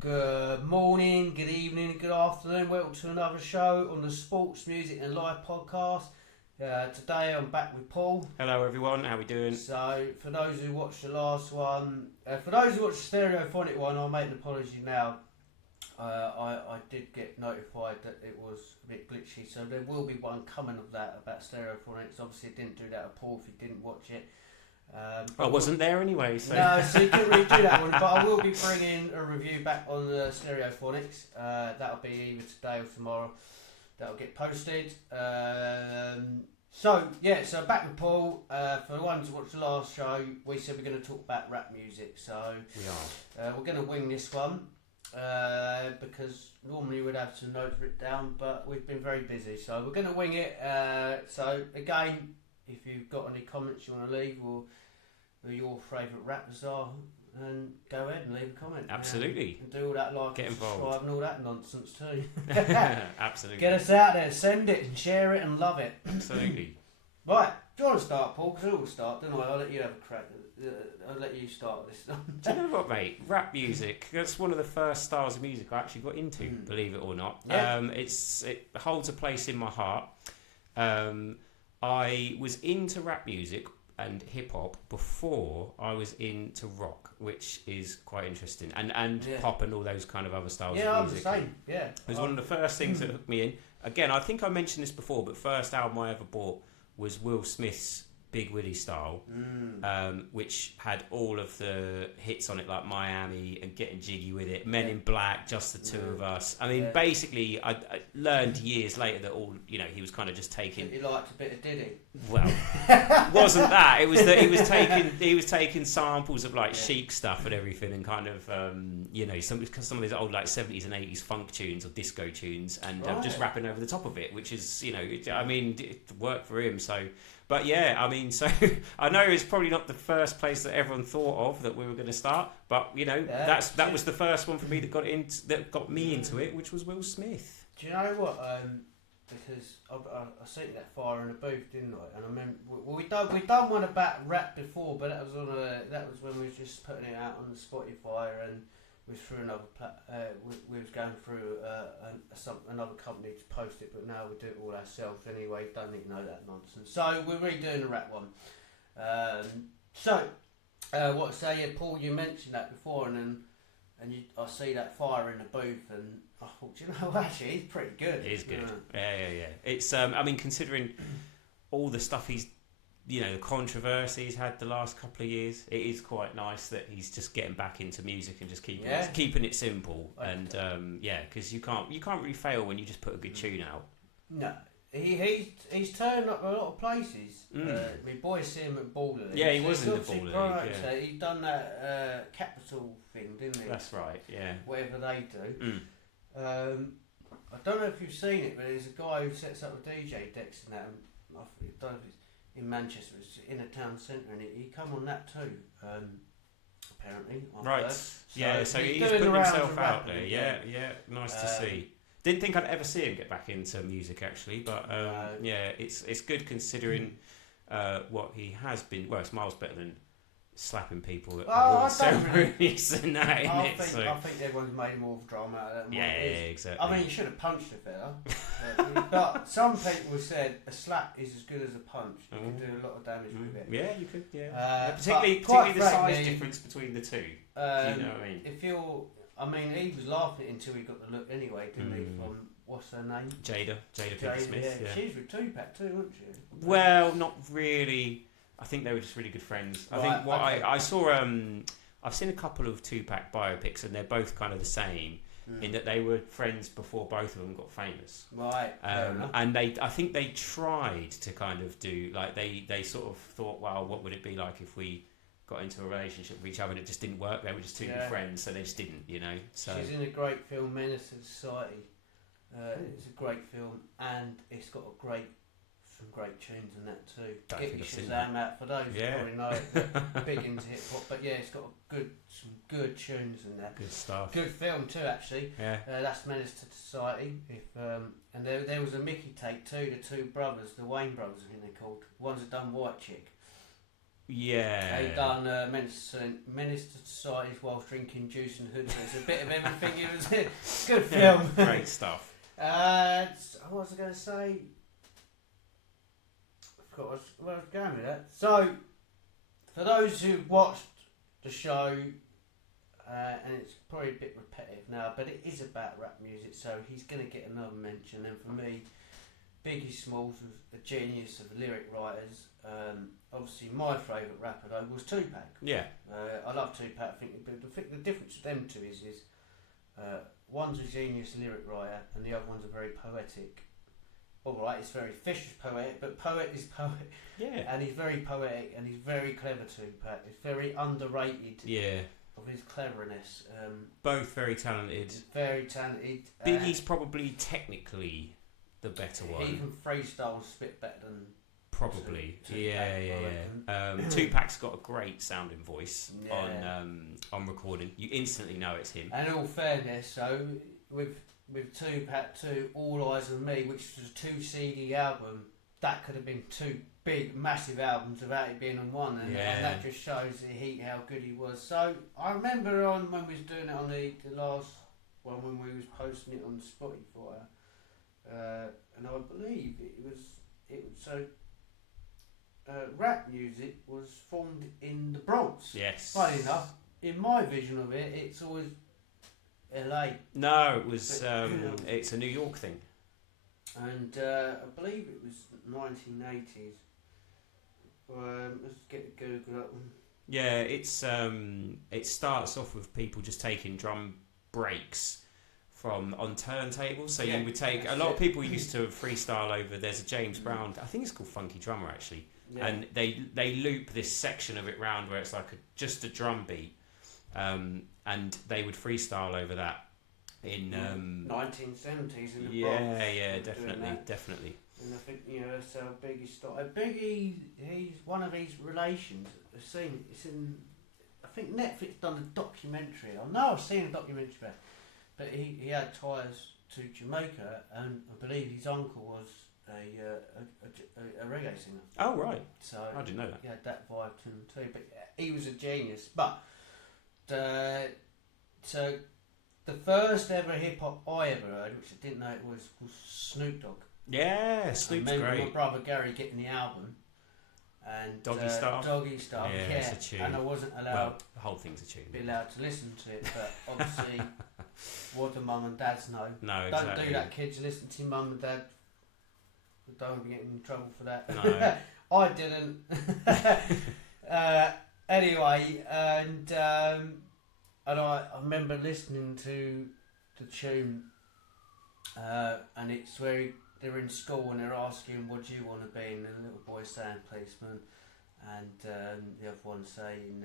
Good morning, good evening, good afternoon. Welcome to another show on the Sports, Music and Live podcast. Today I'm back with Paul. Hello everyone, how we doing? So, for those who watched the last one, for those who watched the stereophonic one, I'll make an apology now. I did get notified that it was a bit glitchy, so there will be one coming of that about stereophonics. Obviously, I didn't do that at Paul if you didn't watch it. I wasn't there anyway, so... No, so you couldn't really do that one, but I will be bringing a review back on the Stereophonics. That'll be either today or tomorrow. That'll get posted. So back with Paul. For the ones who watched the last show, we said we're going to talk about rap music. So We are. we're going to wing this one because normally we'd have some notes written down, but we've been very busy. So we're going to wing it. So again, if you've got any comments you want to leave or who your favourite rappers are, and go ahead and leave a comment. Absolutely. And do all that like Get and involved. subscribe and all that nonsense too. Absolutely. Get us out there, send it and share it and love it. Absolutely. Right, do you want to start, Paul? Because I always start, don't I? I'll let you have a crack. I'll let you start this. Do you know what, mate? Rap music, that's one of the first styles of music I actually got into, believe it or not. Yeah. It holds a place in my heart. I was into rap music and hip hop before I was into rock, which is quite interesting, and Yeah. pop and all those kind of other styles Yeah, of I'm the music. same. Yeah. It was one of the first things that hooked me in. Again, I think I mentioned this before, but first album I ever bought was Will Smith's Big Willie Style, which had all of the hits on it, like Miami and Getting Jiggy With It, Men in Black, Just the Two of Us. I mean, basically, I learned years later that he was kind of just taking. He liked a bit of Diddy. Well, wasn't that? It was that he was taking samples of like Chic stuff and everything, and kind of some of his old like 70s and 80s funk tunes or disco tunes, and just rapping over the top of it, which is it worked for him. So, but yeah, I mean, so I know it's probably not the first place that everyone thought of that we were going to start, but that was the first one for me that got me into it, which was Will Smith. Do you know what? Because I seen that fire in the booth, didn't I? And I remember we done one about rap before, but that was when we was just putting it out on the Spotify, and we was through another we was going through another company to post it, but now we do it all ourselves anyway. Don't need to know that nonsense. So we're redoing the rap one. What say, Paul? You mentioned that before, and I see that fire in the booth, and I thought, you know, actually, he's pretty good. It is good. Yeah. It's considering all the stuff the controversy he's had the last couple of years, it is quite nice that he's just getting back into music and just keeping it simple. And because you can't really fail when you just put a good tune out. No. He's turned up a lot of places. My boy see him at Baller. Yeah, he was in the Baller League. Yeah. He's done that Capital thing, didn't he? That's right. Yeah. Whatever they do. I don't know if you've seen it, but there's a guy who sets up a DJ decks and that. I don't know if it's in Manchester. It's in a town centre, and he come on that too. Apparently. Right. So he's doing putting the rounds himself of out rapping there. again. Yeah. Nice to see. Didn't think I'd ever see him get back into music actually, but it's good considering what he has been. Well, it's miles better than slapping people at award ceremonies and that, isn't it? I think everyone's made more of a drama out of that. Yeah, exactly. I mean, you should have punched the fella. But some people said a slap is as good as a punch. You can do a lot of damage with it. Yeah, you could. Yeah, particularly the size difference between the two. Do you know what I mean? He was laughing until he got the look anyway, didn't he? From what's her name? Jada Pinkett Smith. Yeah. She's with Tupac too, wasn't she? Well, not really. I think they were just really good friends. I think I saw. I've seen a couple of Tupac biopics, and they're both kind of the same in that they were friends before both of them got famous. Right. And I think they tried to kind of do like they sort of thought, well, what would it be like if we got into a relationship with each other, and it just didn't work. They were just too good friends, so they just didn't, So she's in a great film, Menace to Society. It's a great film, and it's got some great tunes in that too. Get your Shazam out for those who probably know it. Big into hip hop, but it's got some good tunes in there. Good stuff. Good film too, actually. Yeah. That's Menace to Society. And there was a Mickey take too. The two brothers, the Wayne brothers, I think they're called. The ones that done White Chick. Yeah. He done Menace to Society whilst drinking juice and hoods. It's a bit of everything. It was a good film. Great stuff. What was I going to say? I forgot where I was going with that. So, for those who've watched the show, and it's probably a bit repetitive now, but it is about rap music, so he's going to get another mention. And for me, Biggie Smalls was a genius of lyric writers. Obviously, my favourite rapper though was Tupac. Yeah. I love Tupac. I think the difference with them two is one's a genius lyric writer, and the other one's a very poetic. All right, it's very Fisher's poetic, but poet is poet. Yeah. And he's very poetic, and he's very clever. Tupac. He's very underrated. Yeah. Of his cleverness. Both very talented. Very talented. Biggie's probably technically the better one. He can freestyle and spit better than. Probably. Tupac, Yeah. Tupac's got a great sounding voice Yeah. on recording. You instantly know it's him. And in all fairness, so with Tupac 2, All Eyes on Me, which was a 2 CD album, that could have been 2 big, massive albums without it being on one, and that just shows how good he was. So I remember when we was doing it on the last one, when we was posting it on Spotify, and I believe it was so. Rap music was formed in the Bronx. Yes. Funny enough, in my vision of it, it's always LA. No, it was. It's a New York thing. And I believe it was 1980s. Let's get the Google up. Yeah, it's it starts off with people just taking drum breaks on turntables. So you would take a lot of people used to freestyle over. There's a James Brown. I think it's called Funky Drummer actually. Yeah. And they loop this section of it round where it's like just a drum beat, and they would freestyle over that in 1970s in the Bronx. Yeah, definitely. And I think that's how Biggie started. Biggie, he's one of his relations. It's in. I think Netflix done a documentary. I know I've seen a documentary about it, but he had ties to Jamaica, and I believe his uncle was a reggae singer. Oh right. So I didn't know that. He had that vibe to him too. But he was a genius. But so the first ever hip hop I ever heard, which I didn't know it was Snoop Dogg. Yeah, Snoop's I remember great. my brother Gary getting the album. And Doggy Style. Doggy Style, yeah. It's a tune. And I wasn't allowed. Well, the whole thing's a tune. Be allowed to listen to it, but obviously, what do mum and dads know? No, exactly. Don't do that, kids. Listen to your mum and dad. Don't be getting in trouble for that. No. I didn't. Anyway, and I remember listening to the tune, and it's where they're in school and they're asking, "What do you want to be?" And the little boy's saying policeman, and the other one saying,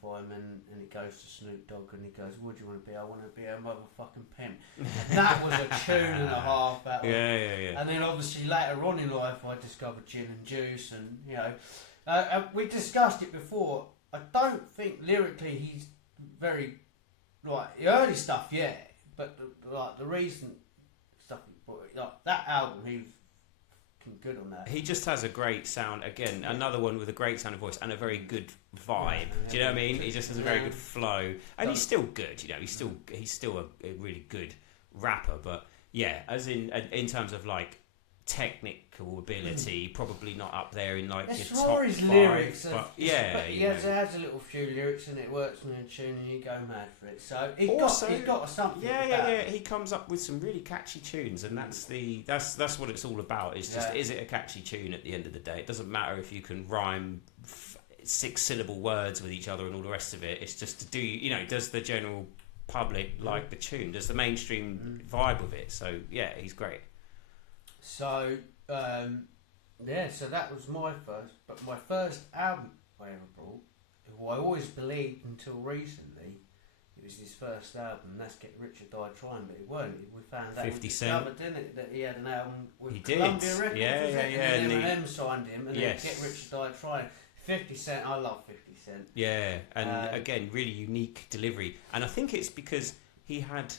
fireman, and it goes to Snoop Dogg and he goes, "What do you want to be?" "I want to be a motherfucking pimp." And that was a tune and a half. Yeah. And then obviously later on in life, I discovered gin and juice, and we discussed it before. I don't think lyrically he's very the early stuff, but the recent stuff, that album, he was good on that. He just has a great sound. Again, another one with a great sounding voice and a very good vibe. Do you know what I mean? He just has a very good flow, and he's still good. He's still a really good rapper. But yeah, as in terms of like technical ability, probably not up there in like it's your top Rory's 5. lyrics, but he has a little few lyrics and it works in a tune and you go mad for it. So he's got something. Yeah. He comes up with some really catchy tunes, and that's what it's all about. It's just is it a catchy tune at the end of the day? It doesn't matter if you can rhyme 6-syllable words with each other and all the rest of it. It's just to do does the general public like the tune? Does the mainstream vibe with it? So yeah, he's great. So, so that was my first album I ever bought, who I always believed until recently, it was his first album, Let's Get Rich or Die Trying, but it weren't. We found out 50 Cent. Didn't it, that he had an album with he Columbia did. Records, And then Eminem signed him, and then Get Rich or Die Trying. 50 Cent, I love 50 Cent. Yeah, and again, really unique delivery. And I think it's because he had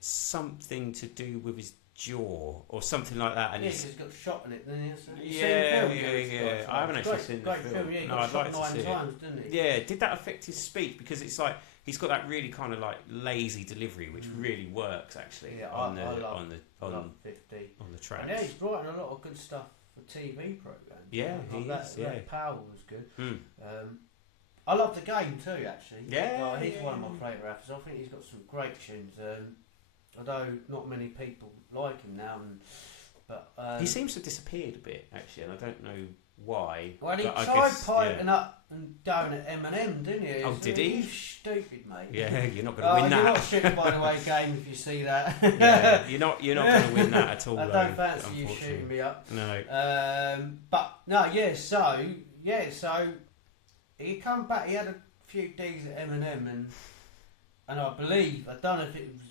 something to do with his jaw or something like that, and Yeah, he's he's got shot in it, didn't he? yeah. I haven't actually seen the great film. Yeah, he No, got I'd shot like to 9 see it. times, didn't he? Yeah, did that affect his speech? Because it's like he's got that really kind of like lazy delivery, which really works actually Yeah, on I the love on 50. the tracks. And yeah, he's writing a lot of good stuff for TV programs. Yeah, like he that, is, yeah. That Power was good. Mm. I love the game too, actually. Yeah, he's yeah, one of my favourite rappers. I think he's got some great tunes. Although not many people like him now, but he seems to have disappeared a bit actually, and I don't know why. Well, he but I tried guess, piping up and down at Eminem, didn't he? Oh, did he? You stupid, mate. Yeah, you're not going to win You're that. not shooting by the way, game. If you see that, Yeah, you're not going to win that at all. I though, don't fancy you unfortunately. shooting me up. No. But no, so he come back. He had a few digs at Eminem, and I believe I don't know if it was.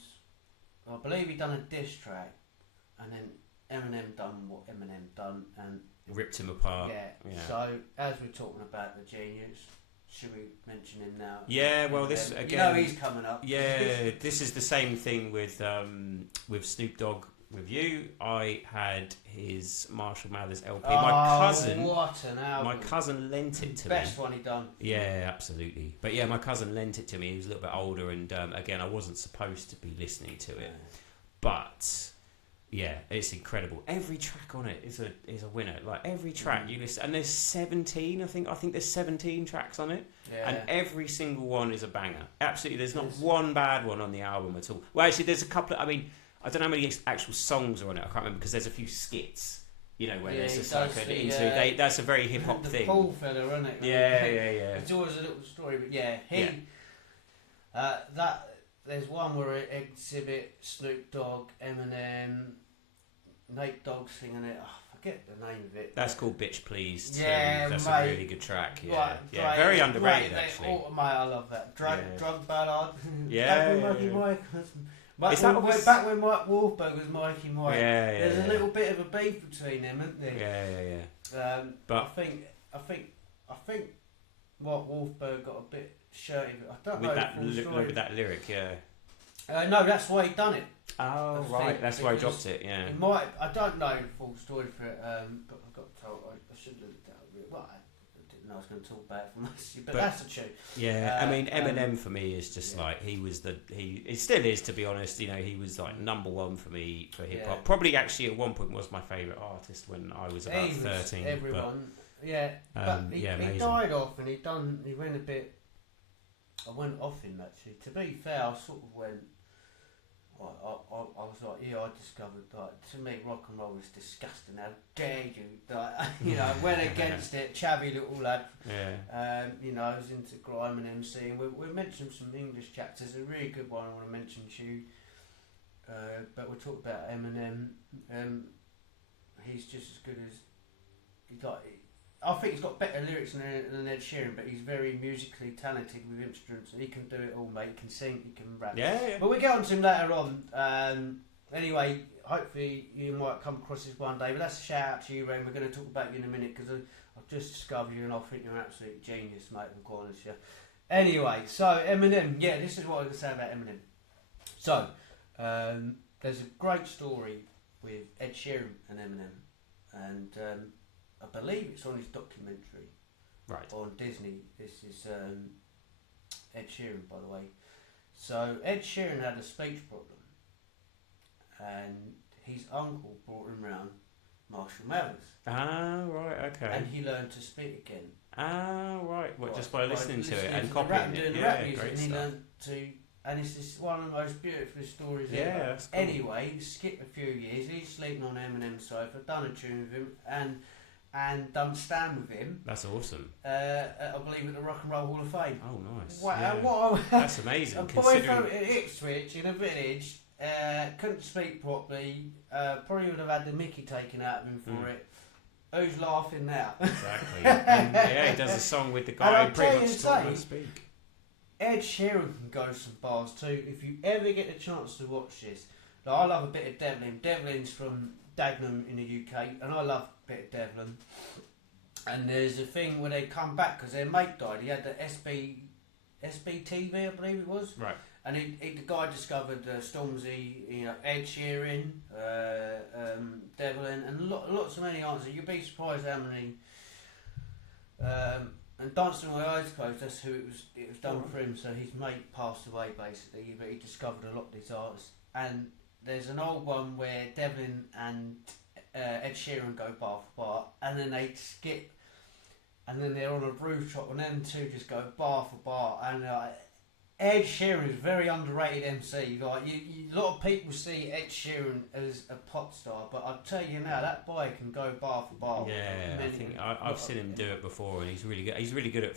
I believe he done a diss track, and then Eminem done what Eminem done, and Ripped him apart. yeah. So as we're talking about the genius, should we mention him now? Yeah, well, this You again. know he's coming up. Yeah, this is the same thing with Snoop Dogg. With you, I had his Marshall Mathers LP. My cousin, what an album! my cousin lent it to me. Best one he done. Yeah, absolutely. But yeah, my cousin lent it to me. He was a little bit older, and again, I wasn't supposed to be listening to it. But yeah, it's incredible. Every track on it is a winner. Like every track you listen, and there's 17. I think there's 17 tracks on it, and every single one is a banger. Absolutely, there's not one bad one on the album at all. Well, actually, there's a couple. I mean, I don't know how many actual songs are on it. I can't remember because there's a few skits. You know, where there's just like that's a very hip hop thing. The Paul fella, isn't it? Yeah. It's always a little story, but yeah, that there's one where it exhibit Snoop Dogg, Eminem, Nate Dogg singing it. I forget the name of it. That's called Bitch Please too. Yeah, that's mate. a really good track. Yeah, Right, yeah, very underrated actually. Mate, I love that. Drug ballad. Yeah, Mikey Mike. Is that back when Mike Wolfberg was Mikey Mike. There's a yeah. little bit of a beef between them, isn't there? Yeah. But I think what Wolfberg got a bit shirty. I don't know the full story. With that lyric, yeah. No, that's why he done it. Oh, right. That's why he dropped it. Yeah. He might. I don't know the full story for it. But I got told I should have looked at it. Well, I didn't know I was going to talk about it from last year, but that's the truth. Yeah, I mean Eminem for me is just like he still is, to be honest. You know, he was like number one for me for hip hop. Probably actually at one point was my favourite artist when I was about 13. Everyone, but he died off, and he went a bit. I went off him actually. To be fair, I sort of went. I was like, I discovered that to me rock and roll is disgusting. How dare you? Like, I went against it. Chavvy little lad. Yeah. I was into grime and MC, and we mentioned some English chapters. A really good one I want to mention to you. But we'll talk about Eminem. He's just as good as I think he's got better lyrics than Ed Sheeran, but he's very musically talented with instruments. He can do it all, mate. He can sing, he can rap. Yeah. But we'll get on to him later on. Anyway, hopefully you might come across this one day. But that's a shout out to you, Ren. We're going to talk about you in a minute because I've just discovered you and I think you're an absolute genius, mate. I'm quite honest, yeah. Anyway, so Eminem. Yeah, this is what I was going to say about Eminem. So, there's a great story with Ed Sheeran and Eminem. And I believe it's on his documentary, right, on Disney. This is Ed Sheeran, by the way. So Ed Sheeran had a speech problem, and his uncle brought him round Marshall Mathers. Ah, right, okay. And he learned to speak again. Ah, right. What, just by listening to it and copying it? Yeah, rap music, and he learned to. And it's just one of the most beautiful stories ever. Yeah, that's cool. Anyway, skip a few years. He's sleeping on Eminem's sofa, done a tune with him, and done stand with him. That's awesome. I believe at the Rock and Roll Hall of Fame. Oh, nice. Wow, that's amazing. A boy from Ipswich in a village, couldn't speak properly, probably would have had the mickey taken out of him for it. Who's laughing now? Exactly. And, he does a song with the guy who pretty much taught him to speak. Ed Sheeran can go some bars too. If you ever get the chance to watch this, like, I love a bit of Devlin. Devlin's from Dagenham in the UK, and I love a bit of Devlin. And there's a thing where they come back because their mate died. He had the SBTV, I believe it was. Right. and the guy discovered Stormzy, you know, Ed Sheeran, Devlin, and lots of many answers. You'd be surprised how many. And Dancing with My Eyes Closed, that's who it was done for him. So his mate passed away basically, but he discovered a lot of these artists. And there's an old one where Devlin and Ed Sheeran go bar for bar, and then they skip, and then they're on a rooftop, and them two just go bar for bar. And Ed Sheeran is a very underrated MC. Like a lot of people see Ed Sheeran as a pop star, but I'll tell you now, that boy can go bar for bar. Yeah, I think I've seen him do it before, and he's really good. He's really good at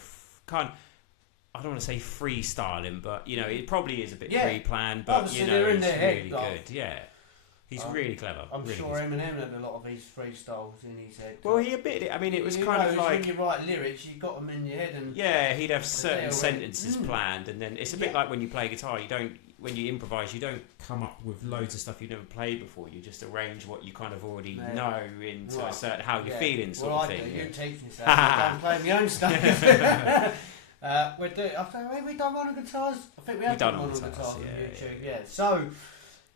I don't want to say freestyling, but you know, it probably is a bit pre-planned. But obviously you know, they're in he's their head, really good. Yeah. He's really clever. I'm really sure Eminem had a lot of his freestyles in his head. Well, he a bit. I mean, it was kind of like when you write lyrics, you got them in your head, and yeah, he'd have certain sentences planned, and then it's a bit like when you play guitar. You don't, when you improvise, you don't come up with loads of stuff you've never played before. You just arrange what you kind of already know into a certain how you're feeling sort of thing. You teach me that. I don't play my own stuff. Have we done one on guitars? I think we have done one on guitars on YouTube. Yeah.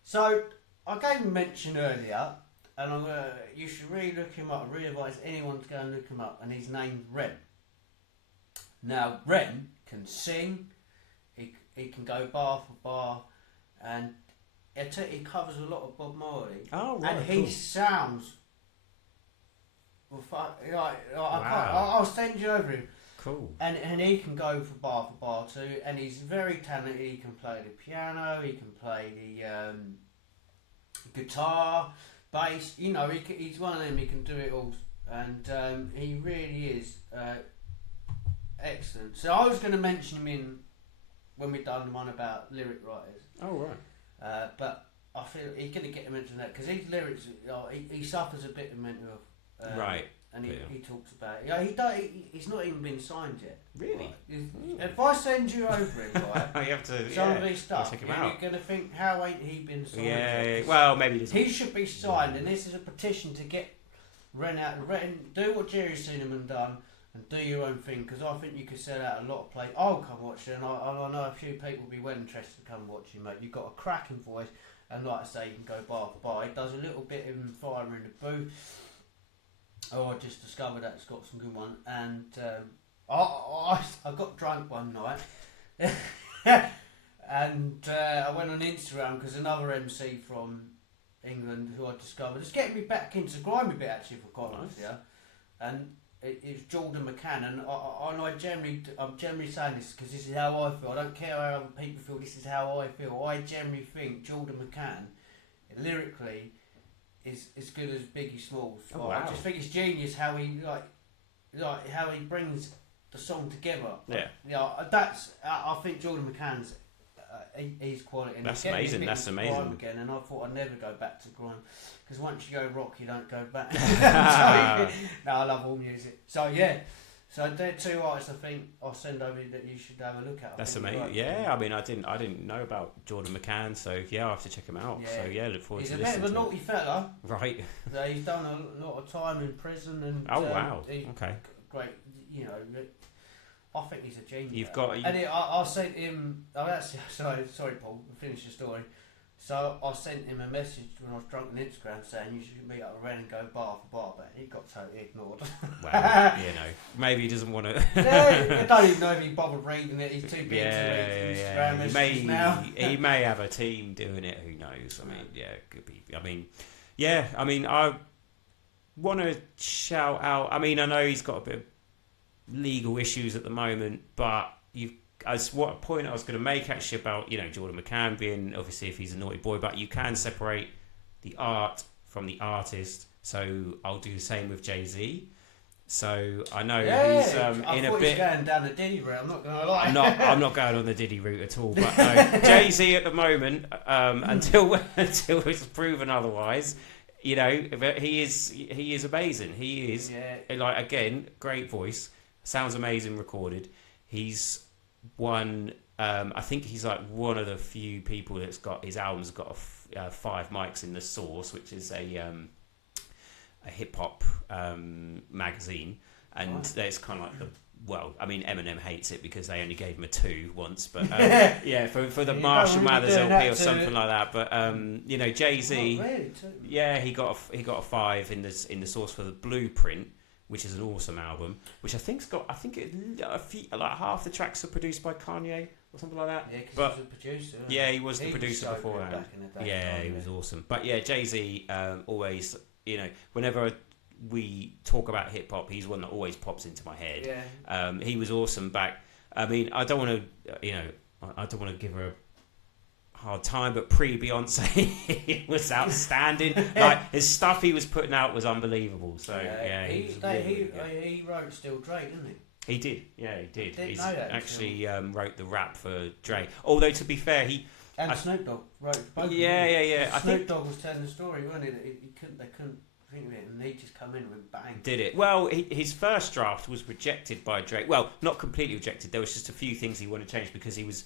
So I gave him a mention earlier, and you should really look him up. I really advise anyone to go and look him up. And his name's Ren. Now Ren can sing. He can go bar for bar, and he covers a lot of Bob Marley. Oh right. And he sounds. I'll send you over him. Cool. And he can go for bar too, and he's very talented. He can play the piano, he can play the guitar, bass. You know, he's one of them. He can do it all, and he really is excellent. So I was going to mention him in when we done one about lyric writers. Oh right. But I feel he's going to get mentioned that because his lyrics, he suffers a bit of mental health. Right. And he talks about it. Yeah, he's not even been signed yet. Really? Right? If I send you over it, right? You have to. Some of his stuff. Check him you're out. going to think, how ain't he been signed? Yeah. Well, maybe he should be signed, and this is a petition to get Ren out. Do what Jerry Cinnamon done, and do your own thing. Because I think you could sell out a lot of plays. I'll come watch it, and I know a few people will be well interested to come watch you, mate. You've got a cracking voice, and like I say, you can go bar for bar. He does a little bit of fire in the booth. Oh, I just discovered that it's got some good one, and I got drunk one night, and I went on Instagram because another MC from England who I discovered is getting me back into grime a bit actually, for quite honest, yeah, and it's Jordan McCann, and I'm generally saying this because this is how I feel. I don't care how other people feel. This is how I feel. I generally think Jordan McCann, lyrically, is as good as Biggie Smalls. Oh, wow. I just think it's genius how he like how he brings the song together. Yeah. That's I think Jordan McCann's he's quality. And that's amazing. That's amazing. Again, and I thought I'd never go back to grime because once you go rock, you don't go back. No, I love all music. So yeah. So they're two artists I think I'll send over that you should have a look at. That's amazing. Right. Yeah, I mean I didn't know about Jordan McCann, so yeah, I'll have to check him out. Yeah. So yeah, look forward to listening. He's a bit of a naughty fella. Right. He's done a lot of time in prison and wow. Okay. Great, you know. I think he's a genius. You've got. I sent him. Oh, that's sorry, Paul. Finish the story. So I sent him a message when I was drunk on Instagram saying you should meet up with Ren and go bar for bar, but he got totally ignored. Well, you know, maybe he doesn't want to. I don't even know if he bothered reading it. He's too busy reading Instagram messages now. He may have a team doing it. Who knows? I mean, yeah, it could be. I mean, yeah. I mean, I want to shout out. I mean, I know he's got a bit of legal issues at the moment, but as what point I was going to make actually about, you know, Jordan McCann being obviously if he's a naughty boy, but you can separate the art from the artist. So I'll do the same with Jay-Z. So I know he's in a bit. He's going down the Diddy route. I'm not going to lie. I'm not going on the Diddy route at all. But no, Jay-Z at the moment, until it's proven otherwise, you know, he is amazing. He is like, again, great voice, sounds amazing recorded. He's one. I think he's like one of the few people that's got his album's got 5 mics in the Source, which is a hip hop magazine, and that's kind of like well, I mean, Eminem hates it because they only gave him a 2 once, but yeah, for the You Marshall don't really Mathers do LP that or to- something like that. But you know, Jay-Z, Not really, too. yeah, he got a 5 in the source for the Blueprint, which is an awesome album. Which I think's got, I think a few, like half the tracks are produced by Kanye or something like that. Yeah, because But- he was a producer. wasn't Yeah, he was the He producer so good beforehand. back in the day, Yeah, he Kanye. was awesome. But yeah, Jay-Z always, you know, whenever we talk about hip hop, he's one that always pops into my head. Yeah. He was awesome back. I mean, I don't want to, you know, I don't want to give her a hard time, but pre-Beyonce, he was outstanding. Like his stuff he was putting out was unbelievable. So yeah, he was really good. he wrote Still Drake, didn't he? He did. Yeah, he did. Didn't He's know that actually wrote the rap for Dre. Although to be fair, And I- Snoop Dogg wrote both. of them, yeah, didn't yeah, yeah. he? I Snoop think Dogg was telling the story, wasn't he? That they couldn't think of it, and he just come in with bang. did it. Well, his first draft was rejected by Drake. Well, not completely rejected. There was just a few things he wanted to change because he was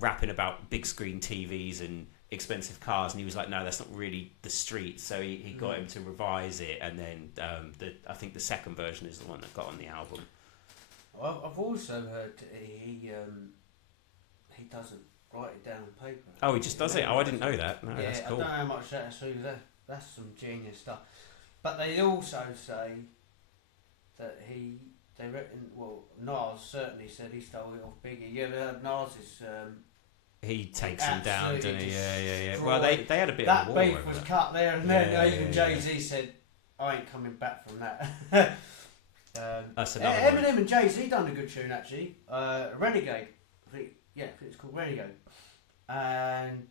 rapping about big screen TVs and expensive cars, and he was like, no, that's not really the street. So he got him to revise it, and then I think the second version is the one that got on the album. I've also heard he doesn't write it down on paper. Oh, he just does it. Oh, I didn't know that. No, Yeah, that's cool. I don't know how much that's true. That's some genius stuff. But they also say that they reckon, well, Nas certainly said he stole it off Biggie. You ever heard Nas's? He takes him down, doesn't he? Absolutely Yeah. destroyed. Well, they had a bit That of a war beef over was that. cut there and then. Yeah, Even yeah, Jay-Z said, I ain't coming back from that. That's another one. Eminem and Jay-Z done a good tune, actually. Renegade. I think it's called Renegade. And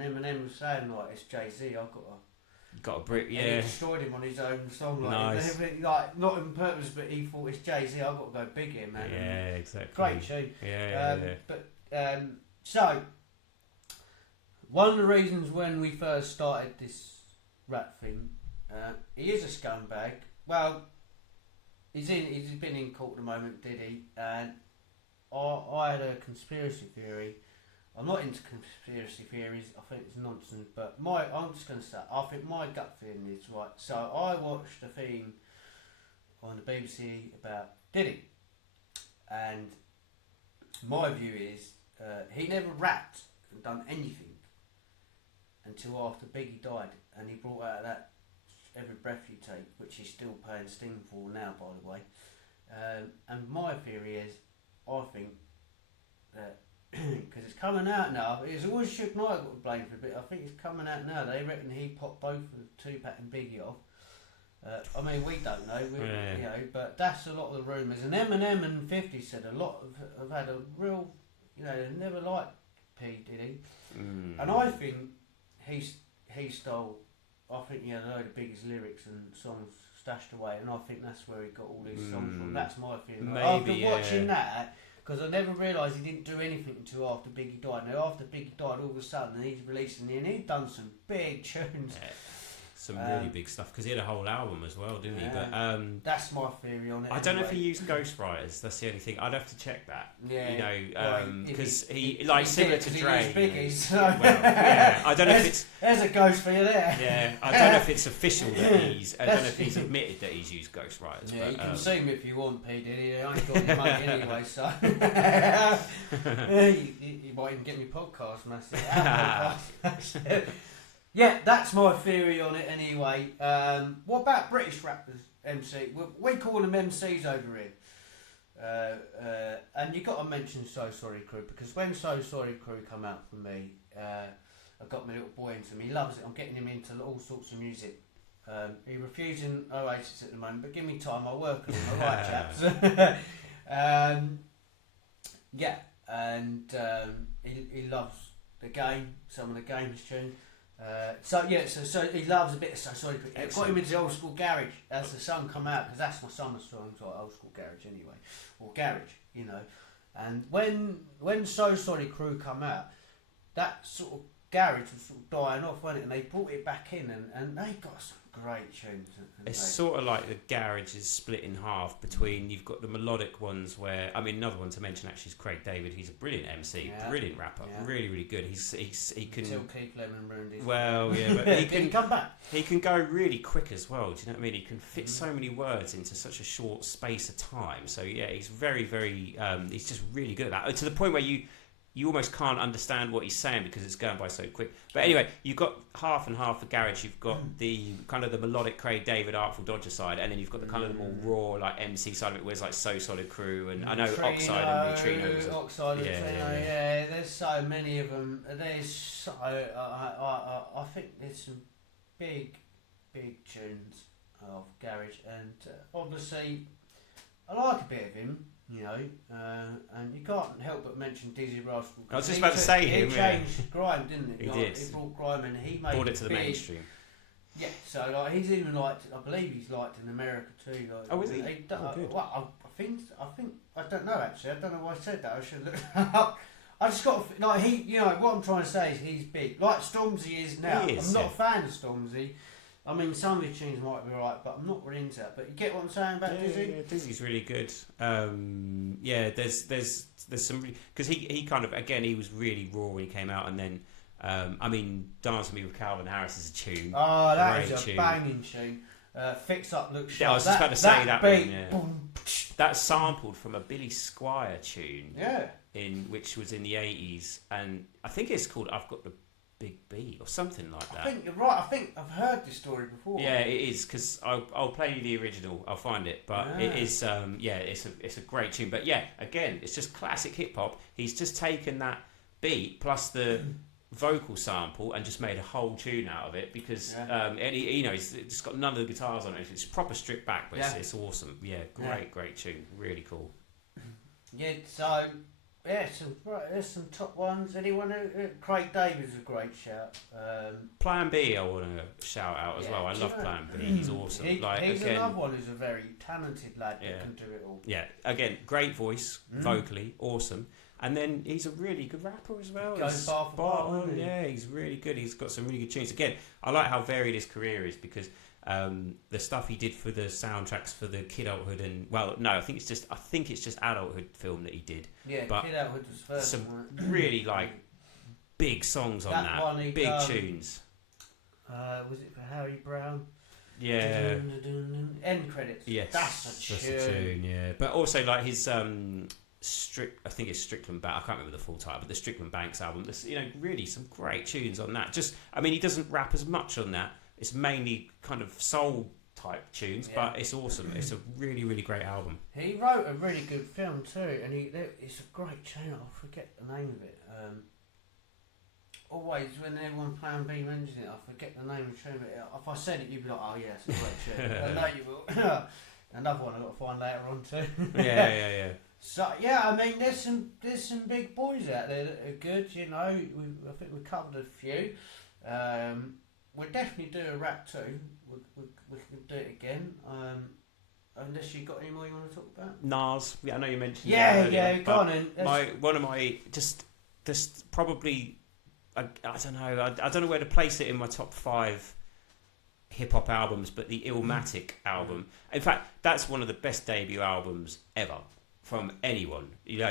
Eminem was saying, like, it's Jay-Z, I've got to... Got a brick, And yeah. he destroyed him on his own song. Like, Nice. like not on purpose, but he thought it's Jay-Z, I've got to go big here, man. Yeah, exactly. Great tune. Yeah. But so one of the reasons when we first started this rap thing, he is a scumbag. Well, he's been in court at the moment, did he? And I had a conspiracy theory. I'm not into conspiracy theories. I think it's nonsense. But I'm just going to say, I think my gut feeling is right. So I watched a thing on the BBC about Diddy, and my view is he never rapped and done anything until after Biggie died, and he brought out that Every Breath You Take, which he's still paying Sting for now, by the way. And my theory is, I think that because it's coming out now, it's always Suge Knight got to blame for a bit. I think it's coming out now. They reckon he popped both of Tupac and Biggie off. I mean, we don't know, you know, but that's a lot of the rumours. And Eminem and 50 said a lot have had a real, you know, they never liked P Diddy, and I think he stole. I think he had a load of Biggie's lyrics and songs stashed away, and I think that's where he got all these songs from. That's my feeling. After watching that, because I never realised he didn't do anything until after Biggie died. Now, after Biggie died, all of a sudden he's releasing it, and he'd done some big tunes. Yeah. Some really big stuff because he had a whole album as well, didn't he? But that's my theory on it. I don't know if he used ghostwriters. That's the only thing. I'd have to check that. Yeah, you know, because he like similar to Dre. Biggie, so. Well, yeah, I don't know if it's. There's a ghost for you there. Yeah, I don't know if it's official that he's. I don't know if he's admitted that he's used ghostwriters. Yeah, but, you can sue him if you want, P Diddy. I ain't got any money anyway, so. you might even get me podcast, massive. Yeah, that's my theory on it anyway. What about British rappers, MC? We call them MCs over here. And you got to mention So Sorry Crew, because when So Sorry Crew come out for me, I got my little boy into him. He loves it. I'm getting him into all sorts of music. He's refusing Oasis at the moment, but give me time. I'll work on him. All right, chaps. Yeah, and he loves the game, some of the game's tune. So he loves a bit of So Sorry Crew. I got him into old school garage as the song come out, because that's my summer song, so old school garage anyway, or garage, you know. And when So Sorry Crew come out, that sort of garage was sort of dying off, wasn't it? And they brought it back in, and they got some great tunes. It's sort of like the garage is split in half between, you've got the melodic ones where, I mean, another one to mention actually is Craig David. He's a brilliant MC, brilliant rapper, really, really good. He can. Until Keith Lemon ruined his. Well, yeah, but he can come back. He can go really quick as well. Do you know what I mean? He can fit so many words into such a short space of time. So yeah, he's very, very. He's just really good at that. To the point where you almost can't understand what he's saying because it's going by so quick. But anyway, you've got half and half the garage. You've got the kind of the melodic Craig David, Artful Dodger side, and then you've got the kind of the more raw like MC side of it, where it's like So Solid Crew and I know Oxide and Neutrinos. Oxide and Neutrino, yeah. There's so many of them. There's so I think there's some big tunes of garage, and obviously I like a bit of him. You know, and you can't help but mention Dizzy Rascal. I was just about to say him. He changed grime, didn't he? He did. He brought grime and he made brought it to the mainstream. Yeah, so like he's even liked. I believe he's liked in America too. Like, oh, is he? Good. Well, I think. I don't know actually. I don't know why I said that. I should look that up. I just got like he. You know what I'm trying to say is he's big. Like Stormzy is now. He is, I'm not a fan of Stormzy. I mean, some of his tunes might be right, but I'm not really into that. But you get what I'm saying about Dizzy? Yeah, Dizzy's really good. There's some because he kind of again he was really raw when he came out, and then I mean, Dance With Me with Calvin Harris is a tune. Oh, that is a banging tune. Fix Up Look Sharp. Yeah, I was just about to say that beat, one. Yeah. Boom, that's sampled from a Billy Squire tune. Yeah. Which was in the 80s, and I think it's called I've Got the Big B or something like that. I think you're right. I think I've heard this story before. Yeah, it is because I'll play you the original. I'll find it, but it is it's a great tune. But yeah, again, it's just classic hip hop. He's just taken that beat plus the vocal sample and just made a whole tune out of it because and he, it's just got none of the guitars on it. It's proper stripped back, but it's awesome. Yeah, great tune, really cool. Yeah, so. Yeah, there's some top ones. Anyone? Craig David's a great shout. Plan B, I want to shout out as well. I love Plan B. He's awesome. He's another one who's a very talented lad that can do it all. Yeah, again, great voice, vocally, awesome. And then he's a really good rapper as well. Goes far for bar, yeah, he's really good. He's got some really good tunes. Again, I like how varied his career is because the stuff he did for the soundtracks for the Kidulthood and I think it's just Adulthood film that he did. Yeah, but Kidulthood was first. Some really like big songs on that, big tunes. Was it for Harry Brown? Yeah. End credits. Yes, that's a tune. Yeah, but also like his I think it's Strickland Banks. I can't remember the full title, but the Strickland Banks album. There's really some great tunes on that. He doesn't rap as much on that. It's mainly kind of soul type tunes, but it's awesome. It's a really, really great album. He wrote a really good film too, and it's a great tune. I forget the name of it. Always when everyone Plan B mentions it, I forget the name of the tune. But if I said it, you'd be like, "Oh yeah, it's a great tune." I know you will. Another one I've got to find later on too. Yeah. So yeah, I mean, there's some big boys out there that are good. I think we covered a few. We'll definitely do a rap too. We can do it again. Unless you got any more you want to talk about? Nas. Yeah, I know you mentioned. Yeah. Go on in. One of my just probably. I don't know. I don't know where to place it in my top 5 hip hop albums, but the Illmatic album. In fact, that's one of the best debut albums ever from anyone.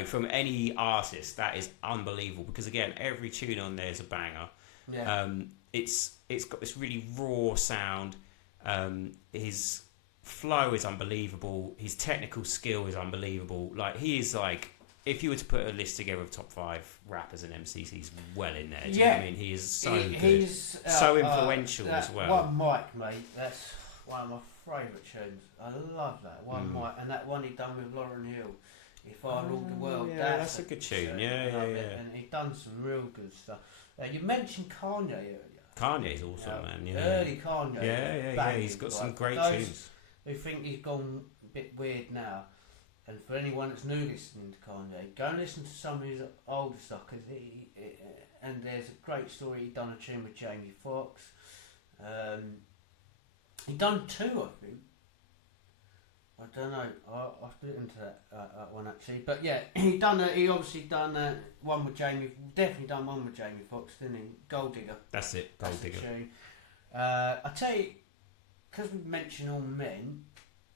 From any artist. That is unbelievable because again, every tune on there is a banger. Yeah. It's got this really raw sound. His flow is unbelievable. His technical skill is unbelievable. Like he is like, if you were to put a list together of top 5 rappers and MCs, he's well in there. Do you know what I mean? He is so good. He's so influential as well. One Mic, mate. That's one of my favourite tunes. I love that one Mic, and that one he done with Lauryn Hill. If I Ruled the World. Yeah, that's a good tune. Yeah. And he done some real good stuff. You mentioned Kanye earlier. Kanye's awesome, man. Yeah. Early Kanye. Yeah. He's got some great tunes. Who think he's gone a bit weird now, and for anyone that's new listening to Kanye, go and listen to some of his older stuff because and there's a great story. He done a tune with Jamie Foxx. He done 2, I think. I don't know. I'll split into that one actually, but yeah, he obviously done one with Jamie. Definitely done one with Jamie Foxx, didn't he? Gold Digger. That's it. Gold Digger. I tell you, because we mentioned all men,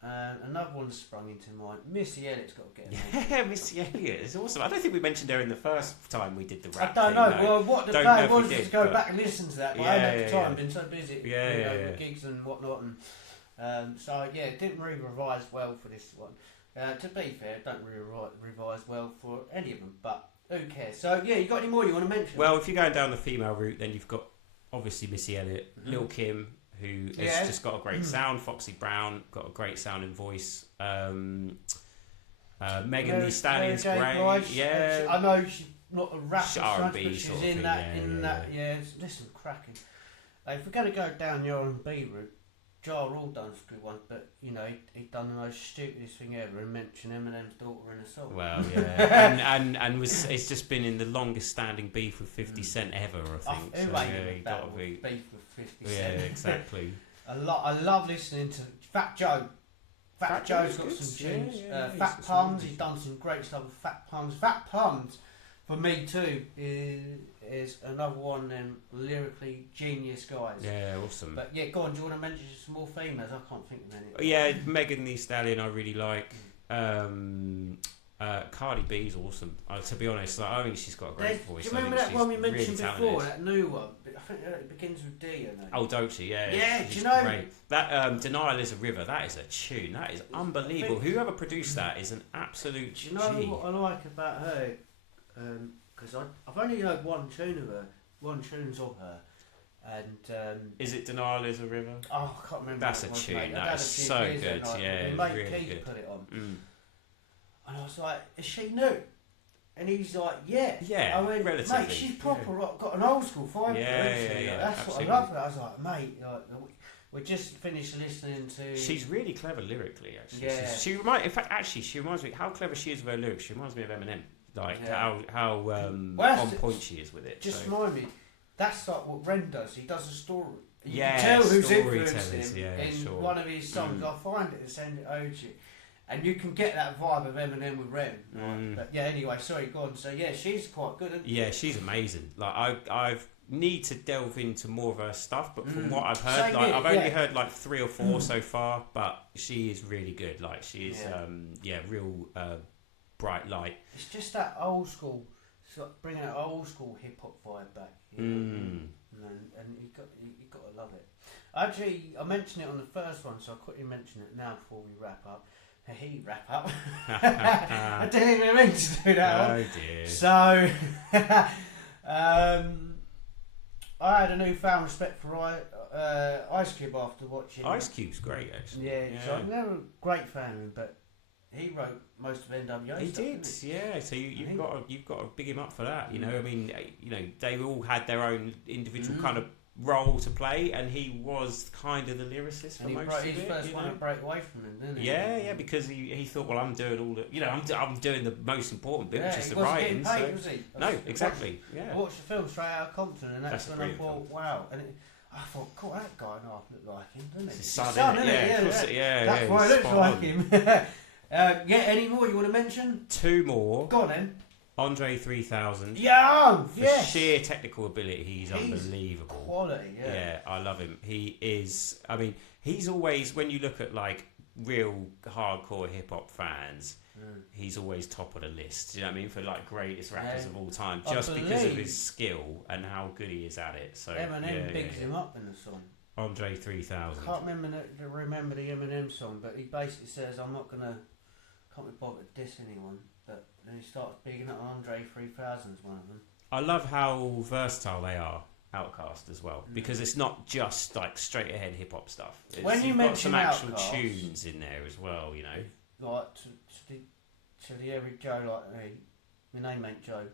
another one sprung into mind. Missy Elliott's got to get a mention. Yeah, Missy Elliott is awesome. I don't think we mentioned her in the first time we did the I rap don't thing, know. no. Well, what the Don't plan know if we was did, to go but- back and listen to that, but Yeah, I hadn't had yeah, the time. yeah. Been so busy, Yeah, with gigs and whatnot, and so yeah, it didn't really revise well for this one. To be fair, don't really revise well for any of them, but who cares? So yeah, you got any more you want to mention? Well, if you're going down the female route, then you've got obviously Missy Elliott, Lil Kim, who has just got a great sound. Foxy Brown got a great sounding voice. Megan Thee Stallion's Mary J. great. Blige, Yeah, I know she's not a rapper, She's so much, R&B but she's sort of in thing, that. yeah. Listen, cracking. If we're going to go down the R&B route, Ja Rule done a good one, but you know he done the most stupidest thing ever and mentioned Eminem's daughter in a song. well, yeah, and it's just been in the longest standing beef with 50 Cent ever, I think. Who So, ain't yeah, in a you battle gotta be. with beef with 50 Yeah, Cent? exactly. I love listening to Fat Joe. Fat Joe's got good. some tunes. Yeah, he's Fat got some Puns, good. he's done some great stuff with Fat Puns. Fat Puns, for me too, is another one of them lyrically genius guys. Yeah, awesome. But yeah, go on, do you want to mention some more females? I can't think of any. Yeah, Megan Thee Stallion I really like. Cardi B's awesome. To be honest, like, I think she's got a great voice. Do you I remember think that she's one we mentioned really before, talented. that new one? I think it begins with D, you know. Oh, Doechii, yeah. Yeah, do she's you know- great. That Denial is a River, that is a tune. That is unbelievable. Whoever produced that is an absolute Do you know G. what I like about her? Because I've only heard one tunes of her, and Is it Denial is a River? oh, I can't remember. That's what it a was, tune, mate. that I've had is a few so years good, ago, yeah, my mate really Keith good. put it on, Mm. and I was like, "Is she new?" And he's like, "Yeah." Yeah, I went, relatively. "Mate, she's proper. Got an old school vibe." Yeah, to her, isn't she? yeah, That's absolutely. what I love. About her. I was like, "Mate, we just finished listening to." She's really clever lyrically, actually. Yeah. In fact, actually, she reminds me how clever she is with her lyrics. She reminds me of Eminem, like Yeah. how that's on point she is with it. Just so. remind me. That's like what Ren does. He does a story. You Yeah, can tell who's storytellers, influenced him yeah, in sure. one of his songs. I'll find it and send it over to you. And you can get that vibe of Eminem with Ren. Right? But yeah, anyway, sorry, go on. So yeah, she's quite good. Isn't Yeah, she's amazing. Like I've need to delve into more of her stuff, but from what I've heard, Same like here, I've only yeah. heard like 3 or 4 so far, but she is really good. Like she is, Yeah. real bright light. It's just that old school, it's like bringing that old school hip hop vibe back. You know? And you got to love it. Actually, I mentioned it on the first one, so I'll quickly mention it now before we wrap up. Wrap up. I didn't even mean to do that. Oh dear. So, I had a newfound respect for Ice Cube after watching. Ice Cube's great, actually. Yeah, so I'm never a great fan of him, but he wrote most of NWA He stuff, did, didn't yeah. So you've think- got to big him up for that. You know, I mean, they all had their own individual kind of role to play, and he was kind of the lyricist for And he most broke of his it. first you one know? to break away from him, didn't he? Yeah, because he thought, well, I'm doing all the, I'm doing the most important bit, which is he the wasn't writing. getting paid, So was he? no, I watched- exactly. I Yeah, watched the film straight out of Compton, and that's That's a when I brilliant thought, wow. And I thought, God, that guy and I look like him, doesn't he? it's his son, Son, isn't it? isn't Yeah, it? of course. Yeah, That's why he's it looks spot like on. him. Yeah, any more you want to mention? 2 more. Go on then. Andre 3000. Yeah, For yes. sheer technical ability, he's unbelievable. Quality, yeah. Yeah, I love him. He is. I mean, he's always, when you look at like real hardcore hip hop fans, he's always top of the list. Do you know what I mean? For like greatest rappers Yeah. of all time, I just because of believe his skill and how good he is at it. So Eminem bigs yeah. him up in the song. Andre I 3000. can't remember the Eminem song, but he basically says, "I'm not gonna, can't be bothered to diss anyone." But then he starts bigging up Andre 3000's one of them. I love how versatile they are. Outkast as well, because it's not just like straight ahead hip hop stuff. When you you've got some mention actual Outkast- tunes in there as well. You know. Like to the average Joe like me. My name ain't Joe.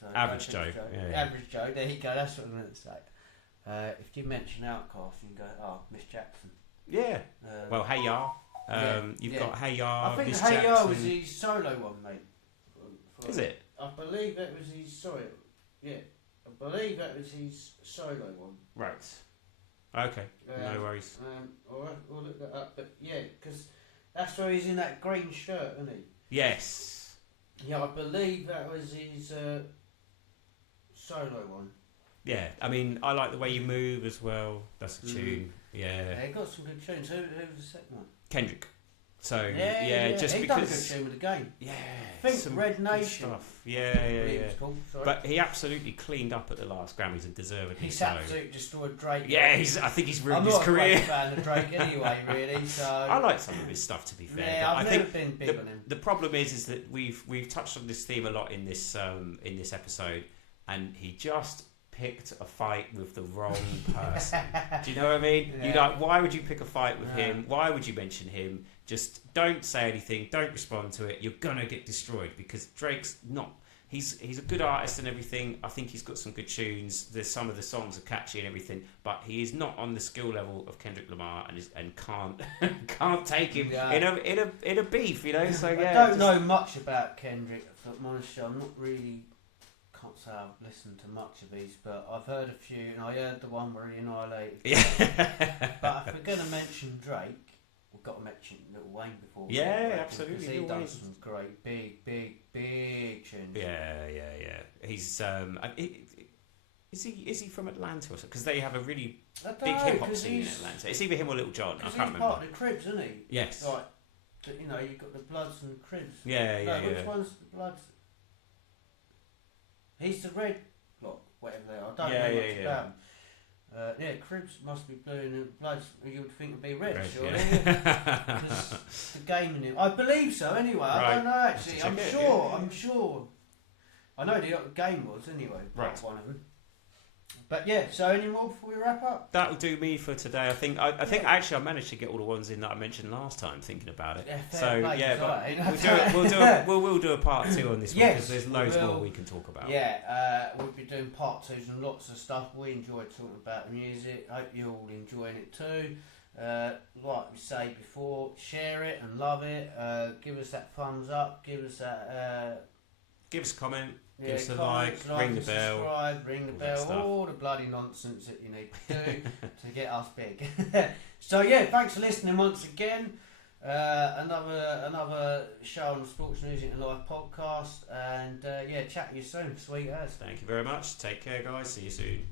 So Average Joe, yeah. Average Joe. There you go. That's what I'm going to say. If you mention Outkast, you can go, "Oh, Miss Jackson." Yeah. Well, Hey Ya. You've got Hey Ya, I think Miss Hey Jackson. Ya was his solo one, mate. Is it? I believe that was his. Sorry, yeah, I believe that was his solo one. Right. Okay. No worries. All right, we'll look that up. But yeah, because that's where he's in that green shirt, isn't he? Yes. Yeah, I believe that was his solo one. Yeah. I mean, I like the way you move as well. That's a tune. Yeah. He got some good tunes. Who was the second one? Kendrick. So just he because done a good tune with the game. yeah, I think some Red good Nation. stuff. Yeah. It's called, sorry. But he absolutely cleaned up at the last Grammys and deservedly He's so. absolutely destroyed Drake. Yeah, I think he's ruined I'm his not a career. great fan of Drake anyway, really. So I like some of his stuff, to be fair. yeah, but I've I never think been big on him. the problem is that we've touched on this theme a lot in this episode, and he just picked a fight with the wrong person. Do you know what I mean? Yeah. You like, why would you pick a fight with Yeah. him? Why would you mention him? Just don't say anything. Don't respond to it. You're gonna get destroyed because Drake's not. He's a good artist and everything. I think he's got some good tunes. There's some of the songs are catchy and everything, but he is not on the skill level of Kendrick Lamar and can't take him in a beef. You know. So yeah. I don't know much about Kendrick. But honestly, I'm not really. Can't say I've listened to much of his, but I've heard a few, and I heard the one where he annihilated. Yeah. But if we're going to mention Drake, we've got to mention Lil Wayne before. Yeah, absolutely. Because he Lil done Wayne. some great, big tunes. Yeah. He's is he from Atlanta or something? Because they have a really I don't big know, hip hop 'cause scene in he's- Atlanta. It's either him or Little John. I 'cause can't he's remember. part of the Cribs, isn't he? Yes. Like, you know, you've got the Bloods and the Cribs. Yeah. Which one's the Bloods? He's the Red Block, whatever they are. I don't know much about them. Yeah, Cribs must be blue and the Bloods you would think would be red, surely. yeah. Because the game in it. I believe so anyway. I Right. don't know actually. Have I'm to check it, sure. yeah. I'm sure. I know the game was anyway. Right. One of them. But yeah, so any more before we wrap up? That'll do me for today. I think actually I managed to get all the ones in that I mentioned last time. Thinking about it. Yeah, fair So play, yeah, 'cause I ain't. we'll do a part 2 on this one Yes, because there's loads we will. more we can talk about. Yeah, we'll be doing part 2s and lots of stuff. We enjoy talking about the music. Hope you're all enjoying it too. Like we say before, share it and love it. Give us that thumbs up. Give us that. Give us a comment. Yeah, Give us a comments, like, ring the and bell, subscribe, ring the all that bell, stuff. all the bloody nonsense that you need to do to get us big. So yeah, thanks for listening once again. Another show on the Sports Music and Life podcast, and yeah, chat to you soon, sweet as. Thank you very much. Take care, guys. See you soon.